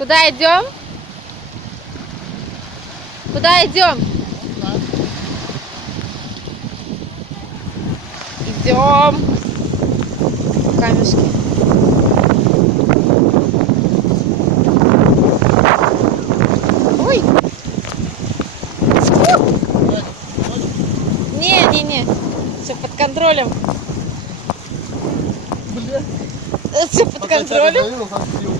Куда идем? Куда идем? Идем. Камешки. Ой. Не. Все под контролем. Все под контролем.